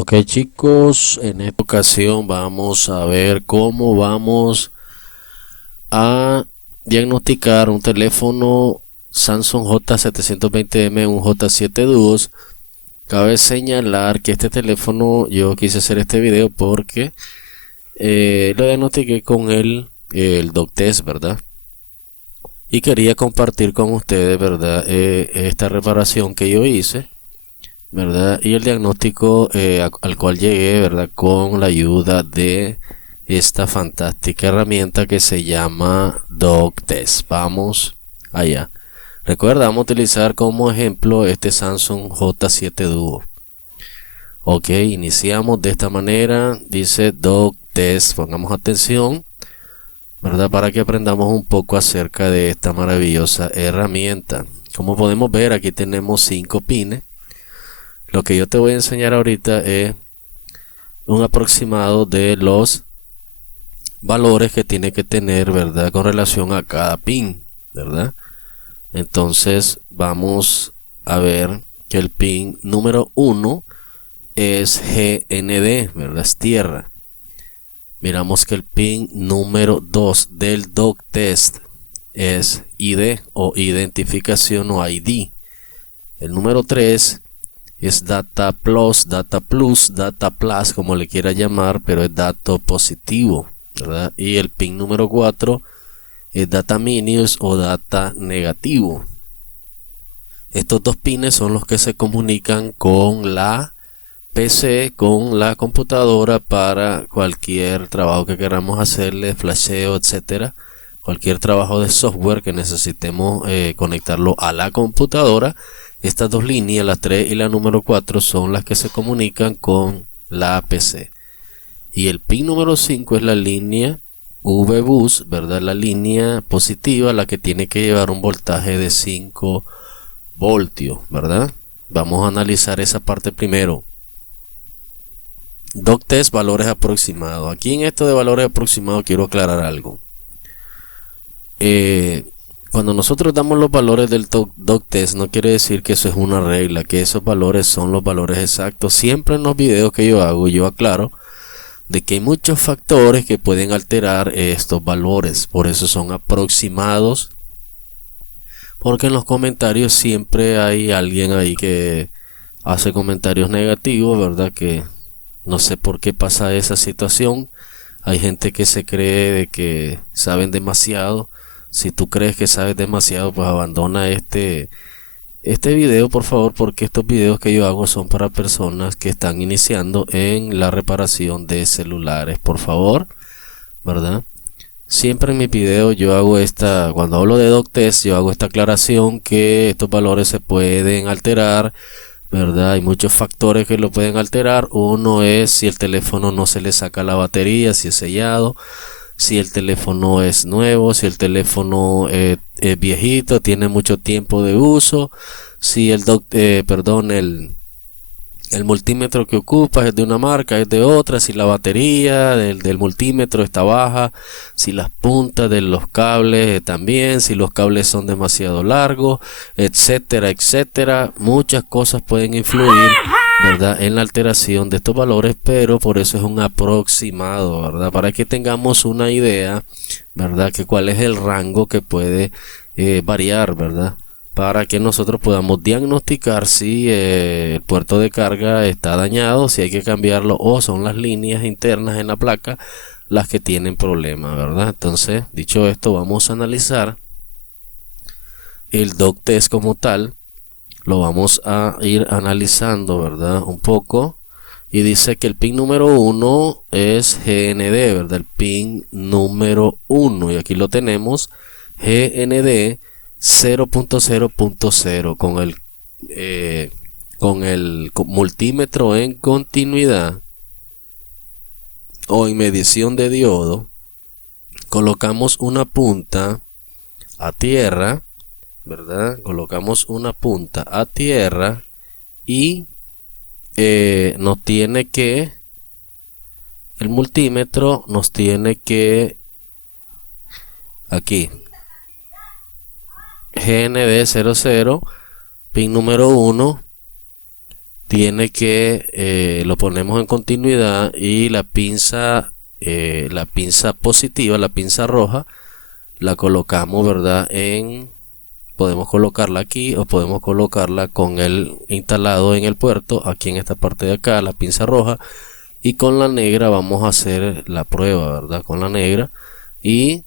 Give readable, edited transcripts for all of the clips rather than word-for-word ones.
Ok chicos, en esta ocasión vamos a ver cómo vamos a diagnosticar un teléfono Samsung J720M, un J7 Duos. Cabe señalar que este teléfono yo quise hacer este video porque lo diagnostiqué con el DocTest, ¿verdad? Y quería compartir con ustedes, ¿verdad? Esta reparación que yo hice, ¿verdad? Y el diagnóstico al cual llegué, ¿verdad? Con la ayuda de esta fantástica herramienta que se llama DocTest. Vamos allá. Recuerda, vamos a utilizar como ejemplo este Samsung J7 Duo. Ok, iniciamos de esta manera. Dice DocTest. Pongamos atención, ¿verdad? Para que aprendamos un poco acerca de esta maravillosa herramienta. Como podemos ver, aquí tenemos 5 pines. Lo que yo te voy a enseñar ahorita es un aproximado de los valores que tiene que tener, ¿verdad? Con relación a cada pin, ¿verdad? Entonces vamos a ver que el pin número 1 es GND, ¿verdad? Es tierra. Miramos que el pin número 2 del DocTest es ID o identificación o ID. El número 3 es Data Plus, como le quiera llamar, pero es dato positivo, ¿verdad? Y el pin número 4 es Data Minus o data negativo. Estos dos pines son los que se comunican con la PC, con la computadora, para cualquier trabajo que queramos hacerle, flasheo, etcétera. Cualquier trabajo de software que necesitemos conectarlo a la computadora. Estas dos líneas, la 3 y la número 4, son las que se comunican con la PC. Y el pin número 5 es la línea VBus, ¿verdad? La línea positiva, la que tiene que llevar un voltaje de 5 voltios, ¿verdad? Vamos a analizar esa parte primero. DocTest, valores aproximados. Aquí en esto de valores aproximados quiero aclarar algo. Cuando nosotros damos los valores del DocTest, no quiere decir que eso es una regla, que esos valores son los valores exactos. Siempre en los videos que yo hago, yo aclaro de que hay muchos factores que pueden alterar estos valores. Por eso son aproximados, porque en los comentarios siempre hay alguien ahí que hace comentarios negativos, ¿verdad? Que no sé por qué pasa esa situación. Hay gente que se cree de que saben demasiado. Si tú crees que sabes demasiado, pues abandona este video, por favor, porque estos videos que yo hago son para personas que están iniciando en la reparación de celulares, por favor, ¿verdad? Siempre en mi video yo hago cuando hablo de DocTest, yo hago esta aclaración que estos valores se pueden alterar, ¿verdad? Hay muchos factores que lo pueden alterar. Uno es si el teléfono no se le saca la batería, si es sellado, si el teléfono es nuevo, si el teléfono es viejito, tiene mucho tiempo de uso, si el multímetro que ocupa es de una marca, es de otra, si la batería del multímetro está baja, si las puntas de los cables también, si los cables son demasiado largos, etcétera, etcétera. Muchas cosas pueden influir, ¿verdad?, en la alteración de estos valores, pero por eso es un aproximado, ¿verdad? Para que tengamos una idea, ¿verdad?, que cuál es el rango que puede variar, ¿verdad?, para que nosotros podamos diagnosticar si el puerto de carga está dañado, si hay que cambiarlo, o son las líneas internas en la placa las que tienen problemas, ¿verdad? Entonces, dicho esto, vamos a analizar el DocTest como tal. Lo vamos a ir analizando, ¿verdad?, un poco. Y dice que el pin número 1 es GND, ¿verdad? El pin número 1, y aquí lo tenemos, GND 0.0.0, con el multímetro en continuidad o en medición de diodo. Colocamos una punta a tierra, ¿verdad? Colocamos una punta a tierra y nos tiene que, el multímetro nos tiene que, aquí, GND 00, pin número 1, tiene que lo ponemos en continuidad y la pinza positiva, la pinza roja, la colocamos, ¿verdad? Podemos colocarla aquí o podemos colocarla con el instalado en el puerto, aquí en esta parte de acá, la pinza roja, y con la negra vamos a hacer la prueba, ¿verdad? Con la negra, y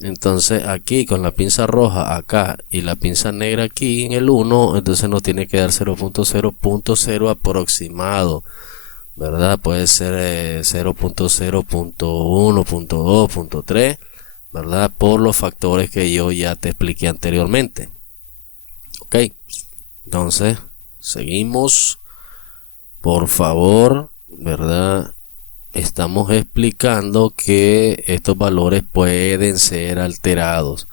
entonces aquí con la pinza roja acá y la pinza negra aquí en el 1, entonces nos tiene que dar 0.0.0 aproximado, ¿verdad? Puede ser 0.0.1, .2, .3, ¿verdad? Por los factores que yo ya te expliqué anteriormente. Ok, entonces seguimos, por favor, ¿verdad? Estamos explicando que estos valores pueden ser alterados.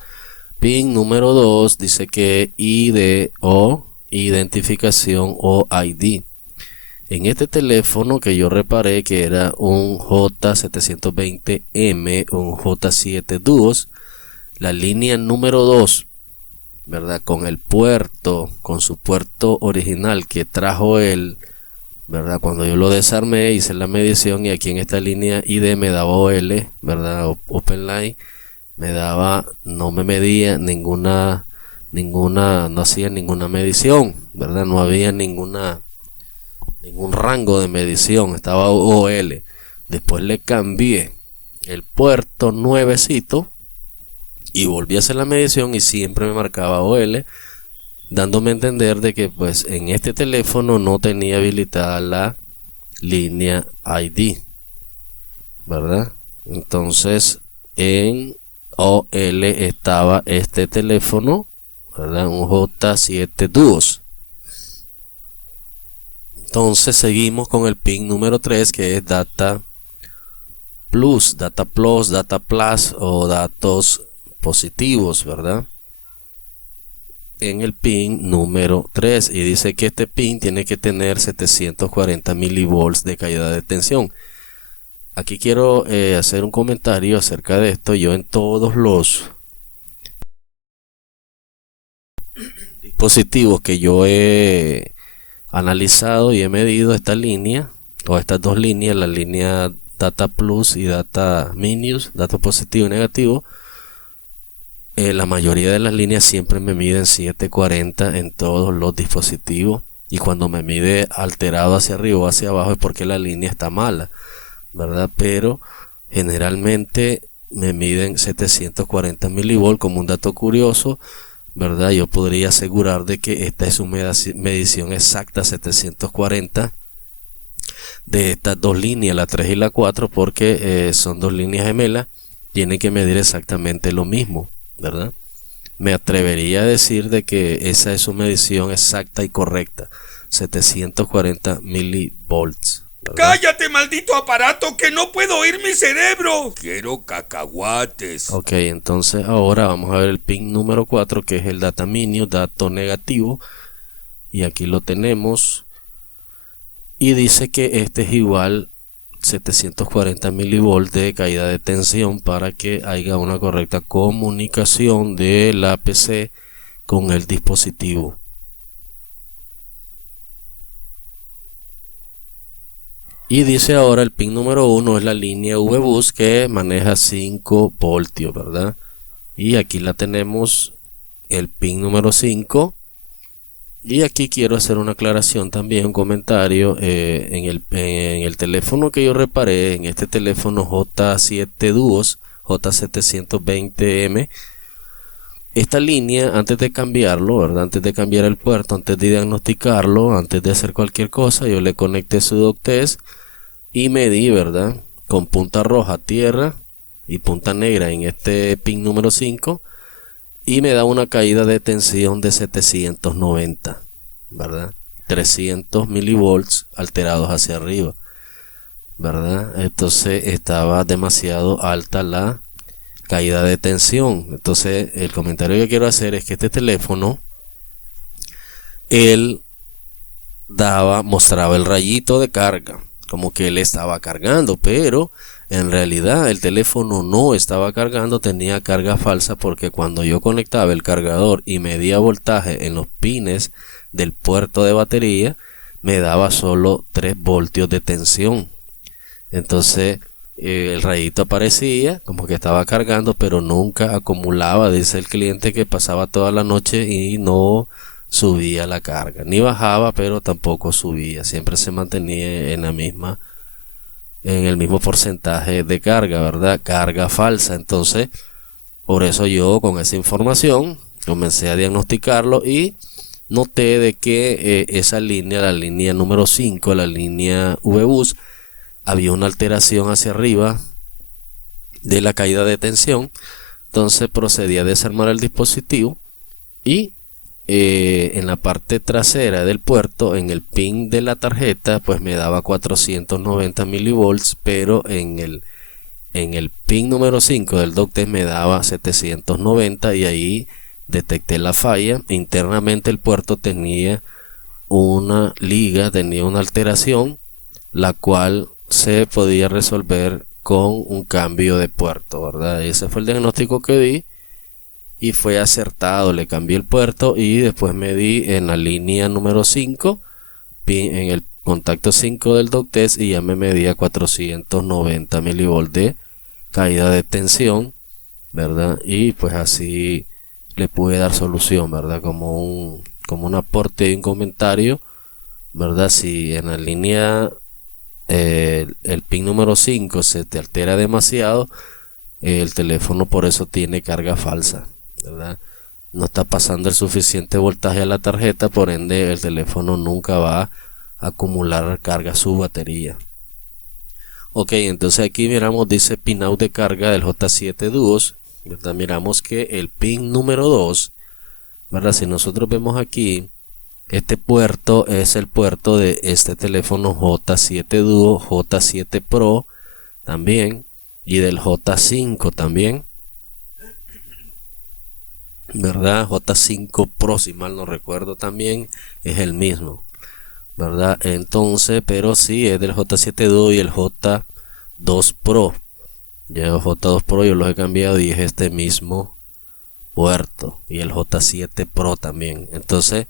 Pin número 2 dice que ID o identificación o ID. En este teléfono que yo reparé, que era un J720M, un J7 Duos, la línea número 2, ¿verdad? Con el puerto, con su puerto original que trajo él, ¿verdad? Cuando yo lo desarmé, hice la medición y aquí en esta línea ID me daba OL, ¿verdad? Open Line, no me medía ninguna, no hacía ninguna medición, ¿verdad? No había ningún rango de medición, estaba OL. Después le cambié el puerto nuevecito y volví a hacer la medición y siempre me marcaba OL, dándome a entender de que pues en este teléfono no tenía habilitada la línea ID, ¿verdad? Entonces en OL estaba este teléfono, ¿verdad? Un J7 Duos. Entonces seguimos con el pin número 3, que es Data Plus o datos positivos, ¿verdad? En el pin número 3, y dice que este pin tiene que tener 740 milivolts de caída de tensión. Aquí quiero hacer un comentario acerca de esto. Yo en todos los dispositivos que yo he analizado y he medido esta línea o estas dos líneas, la línea Data Plus y Data Minus, datos positivo y negativo, la mayoría de las líneas siempre me miden 740 en todos los dispositivos, y cuando me mide alterado hacia arriba o hacia abajo es porque la línea está mala, ¿verdad? Pero generalmente me miden 740 milivolts. Como un dato curioso, ¿verdad? Yo podría asegurar de que esta es su medición exacta, 740, de estas dos líneas, la 3 y la 4, porque son dos líneas gemelas, tienen que medir exactamente lo mismo, ¿verdad? Me atrevería a decir de que esa es su medición exacta y correcta, 740 milivolts. ¡Cállate, maldito aparato, que no puedo oír mi cerebro! Quiero cacahuates. Ok, entonces ahora vamos a ver el pin número 4, que es el data minus, dato negativo, y aquí lo tenemos, y dice que este es igual 740 milivolts de caída de tensión para que haya una correcta comunicación de la PC con el dispositivo. Y dice ahora el pin número 1 es la línea VBus, que maneja 5 voltios, ¿verdad? Y aquí la tenemos, el pin número 5. Y aquí quiero hacer una aclaración también, un comentario. En el teléfono que yo reparé, en este teléfono J7 Duos, J720M, esta línea, antes de cambiarlo, ¿verdad? Antes de cambiar el puerto, antes de diagnosticarlo, antes de hacer cualquier cosa, yo le conecté su Doctest y medí, ¿verdad? Con punta roja tierra y punta negra en este pin número 5, y me da una caída de tensión de 790, ¿verdad? 300 milivolts alterados hacia arriba, ¿verdad? Entonces estaba demasiado alta la caída de tensión. Entonces el comentario que quiero hacer es que este teléfono, él mostraba el rayito de carga, como que él estaba cargando, pero en realidad el teléfono no estaba cargando, tenía carga falsa, porque cuando yo conectaba el cargador y medía voltaje en los pines del puerto de batería, me daba solo 3 voltios de tensión. Entonces el rayito aparecía como que estaba cargando, pero nunca acumulaba. Dice el cliente que pasaba toda la noche y no subía la carga, ni bajaba, pero tampoco subía, siempre se mantenía en el mismo porcentaje de carga, ¿verdad? Carga falsa. Entonces, por eso yo con esa información comencé a diagnosticarlo y noté de que esa línea, la línea número 5, la línea V-Bus, había una alteración hacia arriba de la caída de tensión. Entonces procedí a desarmar el dispositivo y en la parte trasera del puerto, en el pin de la tarjeta, pues me daba 490 milivolts, pero en el pin número 5 del dock test me daba 790, y ahí detecté la falla. Internamente el puerto tenía una liga, tenía una alteración, la cual se podía resolver con un cambio de puerto, ¿verdad? Ese fue el diagnóstico que di y fue acertado. Le cambié el puerto y después me di en la línea número 5, en el contacto 5 del dock test, y ya me medía 490 milivolts de caída de tensión, ¿verdad? Y pues así le pude dar solución, ¿verdad? Como un aporte y un comentario, ¿verdad? Si en la línea el pin número 5 se te altera demasiado, el teléfono por eso tiene carga falsa, ¿verdad? No está pasando el suficiente voltaje a la tarjeta, por ende el teléfono nunca va a acumular carga a su batería. Ok, entonces aquí miramos, dice pinout de carga del J7 Duos, ¿verdad? Miramos que el pin número 2, ¿verdad? Si nosotros vemos aquí, este puerto es el puerto de este teléfono J7 Duo, J7 Pro también, y del J5 también, ¿verdad? J5 Pro, si mal no recuerdo, también es el mismo, ¿verdad? Entonces, pero sí es del J7 Duo y el J2 Pro. Ya el J2 Pro yo los he cambiado y es este mismo puerto, y el J7 Pro también. Entonces,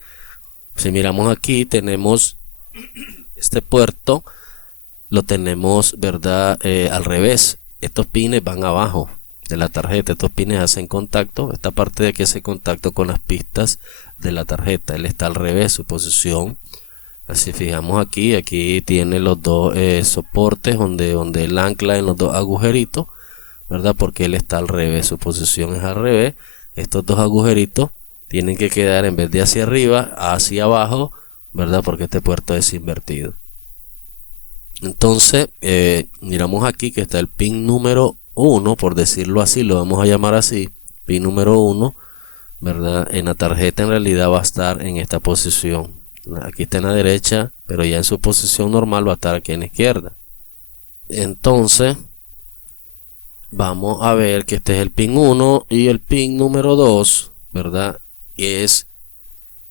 si miramos aquí, tenemos este puerto, lo tenemos, ¿verdad? Al revés. Estos pines van abajo de la tarjeta. Estos pines hacen contacto. Esta parte de aquí hace contacto con las pistas de la tarjeta. Él está al revés, su posición. Así fijamos aquí. Aquí tiene los dos soportes donde él ancla en los dos agujeritos, ¿verdad? Porque él está al revés, su posición es al revés. Estos dos agujeritos tienen que quedar, en vez de hacia arriba, hacia abajo, ¿verdad? Porque este puerto es invertido. Entonces, miramos aquí que está el pin número 1, por decirlo así, lo vamos a llamar así, pin número 1, ¿verdad? En la tarjeta en realidad va a estar en esta posición. Aquí está en la derecha, pero ya en su posición normal va a estar aquí en la izquierda. Entonces, vamos a ver que este es el pin 1 y el pin número 2, ¿verdad? Y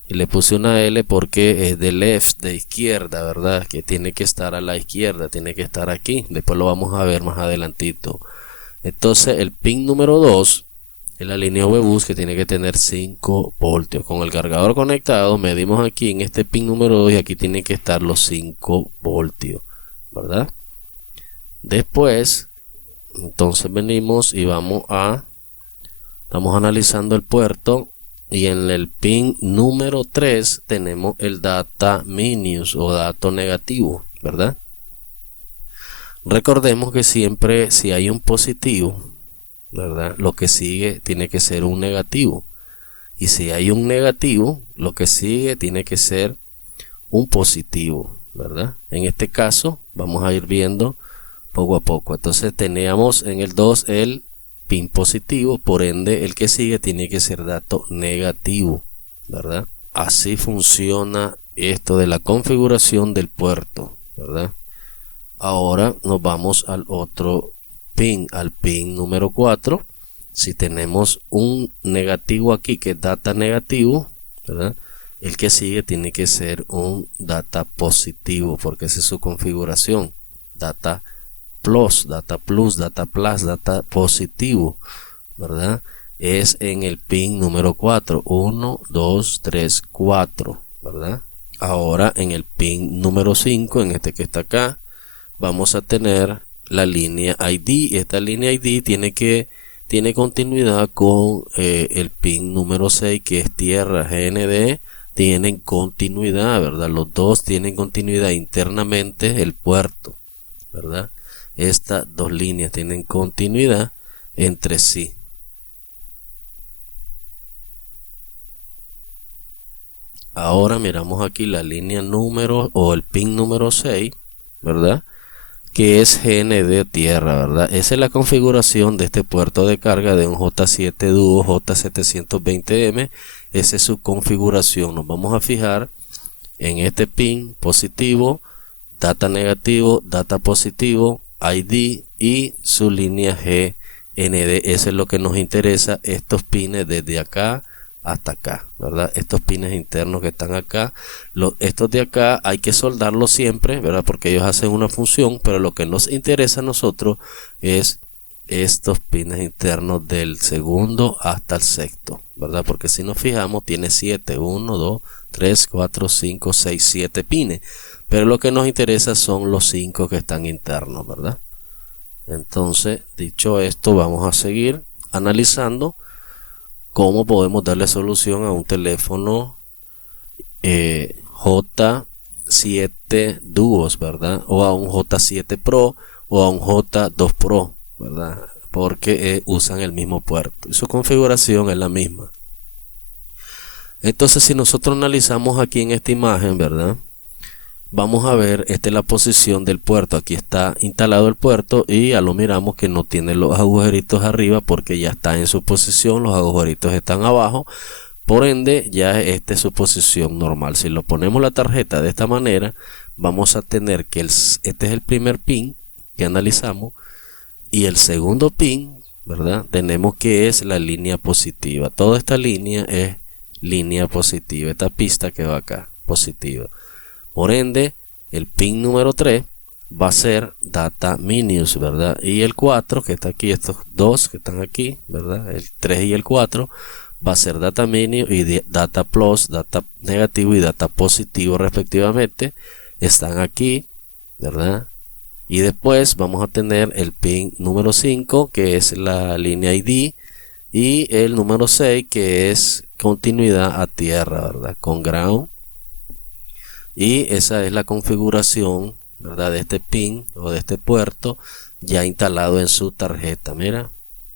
le puse una L porque es de left, de izquierda, ¿verdad? Que tiene que estar a la izquierda, tiene que estar aquí. Después lo vamos a ver más adelantito. Entonces el pin número 2 es la línea V-Bus, que tiene que tener 5 voltios. Con el cargador conectado, medimos aquí en este pin número 2 y aquí tienen que estar los 5 voltios, ¿verdad? Después, entonces venimos y estamos analizando el puerto, y en el pin número 3 tenemos el data minus o dato negativo, ¿verdad? Recordemos que siempre, si hay un positivo, ¿verdad?, lo que sigue tiene que ser un negativo, y si hay un negativo, lo que sigue tiene que ser un positivo, ¿verdad? En este caso vamos a ir viendo poco a poco. Entonces teníamos en el 2 el pin positivo, por ende el que sigue tiene que ser dato negativo, ¿verdad? Así funciona esto de la configuración del puerto, ¿verdad? Ahora nos vamos al otro pin, al pin número 4. Si tenemos un negativo aquí que es data negativo, ¿verdad?, el que sigue tiene que ser un data positivo, porque esa es su configuración. Data plus, data plus, data plus, data positivo, ¿verdad? Es en el pin número 4, 1, 2, 3, 4, ¿verdad? Ahora en el pin número 5, en este que está acá, vamos a tener la línea ID. Esta línea ID tiene continuidad con el pin número 6, que es tierra GND. Tienen continuidad, ¿verdad? Los dos tienen continuidad internamente, el puerto, ¿verdad? Estas dos líneas tienen continuidad entre sí. Ahora miramos aquí la línea número o el pin número 6, ¿verdad? Que es GND tierra, ¿verdad? Esa es la configuración de este puerto de carga de un J7 Duo J720M. Esa es su configuración. Nos vamos a fijar en este pin positivo, data negativo, data positivo, ID y su línea GND. Eso es lo que nos interesa, estos pines desde acá hasta acá, ¿verdad? Estos pines internos que están acá, estos de acá hay que soldarlos siempre, ¿verdad? Porque ellos hacen una función, pero lo que nos interesa a nosotros es estos pines internos del segundo hasta el sexto, ¿verdad? Porque si nos fijamos tiene 7, 1, 2, 3, 4, 5, 6, 7 pines, pero lo que nos interesa son los 5 que están internos, ¿verdad? Entonces, dicho esto, vamos a seguir analizando cómo podemos darle solución a un teléfono J7 Duos, ¿verdad? O a un J7 Pro o a un J2 Pro, ¿verdad? Porque usan el mismo puerto y su configuración es la misma. Entonces, si nosotros analizamos aquí en esta imagen, ¿verdad? Vamos a ver, esta es la posición del puerto. Aquí está instalado el puerto y ya lo miramos que no tiene los agujeritos arriba porque ya está en su posición, los agujeritos están abajo, por ende ya esta es su posición normal. Si lo ponemos la tarjeta de esta manera, vamos a tener que este es el primer pin que analizamos y el segundo pin, ¿verdad? Tenemos que es la línea positiva. Toda esta línea es línea positiva, esta pista que va acá, positiva. Por ende, el pin número 3 va a ser data minus, ¿verdad? Y el 4 que está aquí, estos dos que están aquí, ¿verdad? El 3 y el 4 va a ser data minus y data plus, data negativo y data positivo respectivamente. Están aquí, ¿verdad? Y después vamos a tener el pin número 5 que es la línea ID y el número 6 que es continuidad a tierra, ¿verdad? Con ground. Y esa es la configuración, ¿verdad? De este pin o de este puerto ya instalado en su tarjeta. Mira,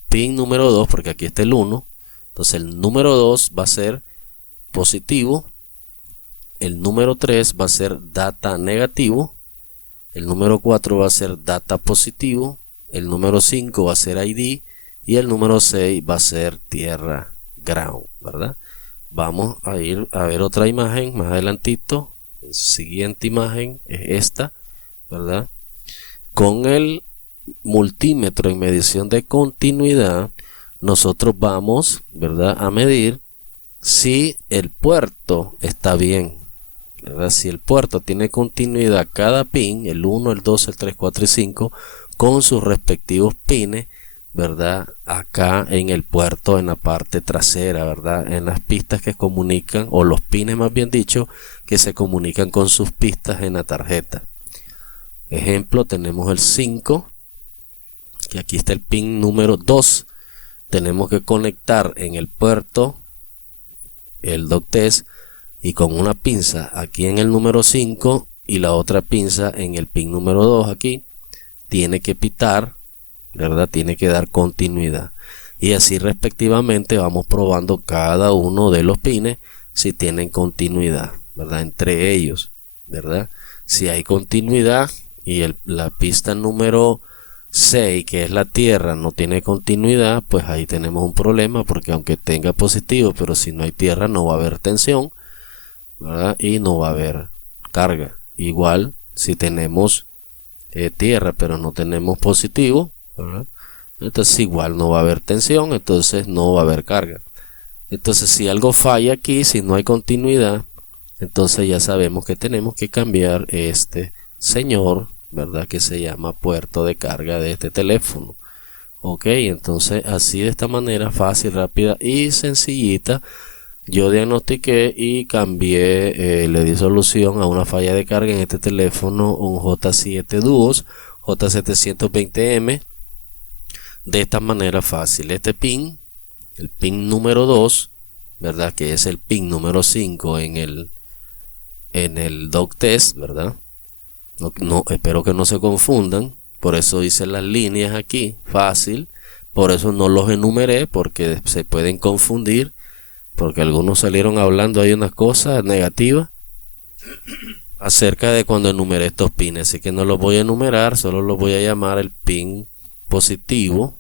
pin número 2, porque aquí está el 1. Entonces el número 2 va a ser positivo. El número 3 va a ser data negativo. El número 4 va a ser data positivo. El número 5 va a ser ID. Y el número 6 va a ser tierra ground, ¿verdad? Vamos a ir a ver otra imagen más adelantito. Siguiente imagen es esta, ¿verdad? Con el multímetro en medición de continuidad, nosotros vamos, ¿verdad?, a medir si el puerto está bien, ¿verdad? Si el puerto tiene continuidad cada pin, el 1, el 2, el 3, 4 y 5, con sus respectivos pines, ¿verdad? Acá en el puerto, en la parte trasera, ¿verdad? En las pistas que comunican, o los pines más bien dicho, que se comunican con sus pistas en la tarjeta. Ejemplo, tenemos el 5, que aquí está el pin número 2. Tenemos que conectar en el puerto el dock test y con una pinza aquí en el número 5 y la otra pinza en el pin número 2 aquí, tiene que pitar, ¿verdad? Tiene que dar continuidad y así respectivamente vamos probando cada uno de los pines si tienen continuidad, ¿verdad? Entre ellos, ¿verdad? Si hay continuidad y la pista número 6, que es la tierra, no tiene continuidad, pues ahí tenemos un problema, porque aunque tenga positivo, pero si no hay tierra no va a haber tensión, ¿verdad? Y no va a haber carga. Igual si tenemos tierra pero no tenemos positivo, ¿verdad? Entonces igual no va a haber tensión, entonces no va a haber carga. Entonces si algo falla aquí, si no hay continuidad, entonces ya sabemos que tenemos que cambiar este señor, ¿verdad? Que se llama puerto de carga de este teléfono. Ok, entonces así de esta manera fácil, rápida y sencillita yo diagnostiqué y cambié, le di solución a una falla de carga en este teléfono, un J7 Duos J720M, de esta manera fácil. Este pin, el pin número 2, ¿verdad? Que es el pin número 5 en el doc test, ¿verdad? No, espero que no se confundan, por eso hice las líneas aquí, fácil, por eso no los enumeré, porque se pueden confundir, porque algunos salieron hablando ahí unas cosas negativas acerca de cuando enumeré estos pines, así que no los voy a enumerar, solo los voy a llamar el pin positivo,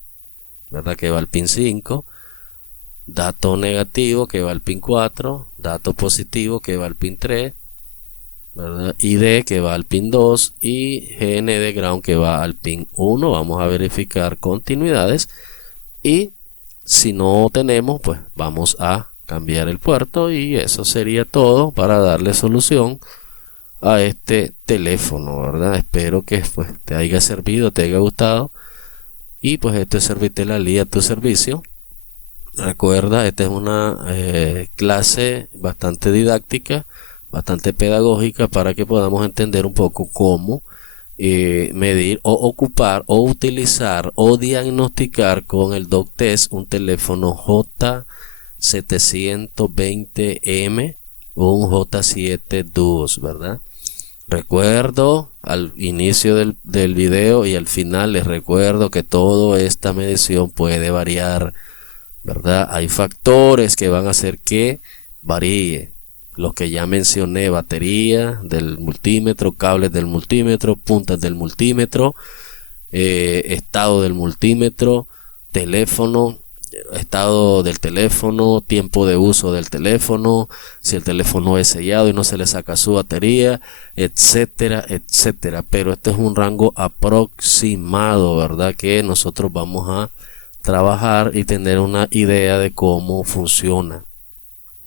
¿verdad? Que va al pin 5, dato negativo que va al pin 4, dato positivo que va al pin 3, ¿verdad? ID que va al pin 2 y GND ground que va al pin 1. Vamos a verificar continuidades y si no tenemos, pues vamos a cambiar el puerto, y eso sería todo para darle solución a este teléfono, ¿verdad? Espero que pues te haya servido, te haya gustado, y pues esto es Servitel Ali a tu servicio. Recuerda, esta es una clase bastante didáctica, bastante pedagógica, para que podamos entender un poco cómo medir o ocupar o utilizar o diagnosticar con el doc test un teléfono J720M o un J7 Duos, ¿verdad? Recuerdo al inicio del video y al final les recuerdo que toda esta medición puede variar, ¿verdad? Hay factores que van a hacer que varíe. Los que ya mencioné: batería del multímetro, cables del multímetro, puntas del multímetro, estado del multímetro, teléfono, estado del teléfono, tiempo de uso del teléfono, si el teléfono es sellado y no se le saca su batería, etcétera, etcétera. Pero este es un rango aproximado, ¿verdad? Que nosotros vamos a trabajar y tener una idea de cómo funciona,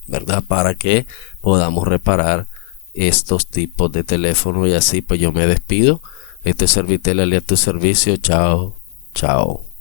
¿verdad? Para que podamos reparar estos tipos de teléfonos. Y así pues yo me despido. Este es Servitel Ali a tu servicio. Chao, chao.